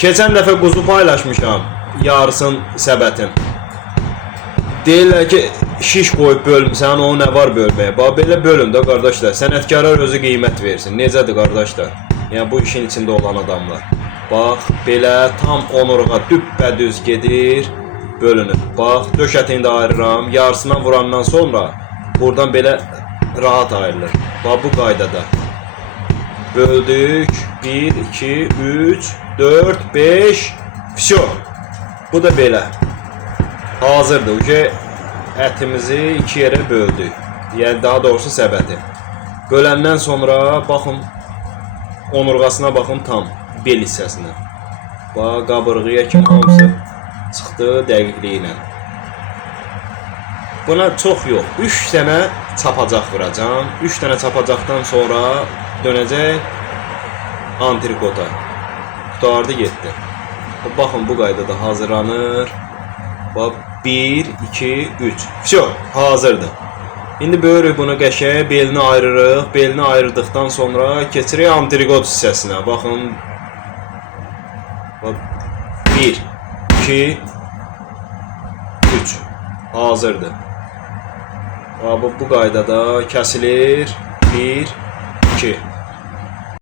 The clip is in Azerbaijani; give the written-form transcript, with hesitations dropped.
Keçən dəfə quzu paylaşmışam, yarısın səbətin. Deyirlər ki, şiş qoyub bölmüsən, o nə var bölməyə? Bax, belə bölün də qardaşlar, sənətkarlar özü qiymət versin. Necədir qardaşlar? Yəni, bu işin içində olan adamlar. Bax, belə tam onurğa düppədüz gedir, bölünür. Bax, döş ətini də ayırıram, yarısından vurandan sonra buradan belə rahat ayrılır. Bax, bu qaydada. Böldük, 1, 2, 3, 4, 5, всё. Bu da belə. Hazırdır. Uje ətimizi iki yerə böldük. Yəni daha doğrusu səbəti. Böləndən sonra baxın onurğasına baxın tam bel hissəsinə. Bax qabırğıya kimi hamısı çıxdı dəqiqliyi ilə. Buna çox yox. 3 dənə çapacaq vuracağam. 3 dənə çapacaqdan sonra dönəcək antrikota. Qutardı getdi. Baxın bu qaydada hazırlanır. Bax 1, 2, 3. Всё, hazırdır. İndi böyürük bunu qəşəng, belini ayırırıq. Belini ayırdıqdan sonra keçirik antrikot hissəsinə. Baxın. Bax 1, 2, 3. Hazırdır. Bax bu qaydada kəsilir. 1, 2.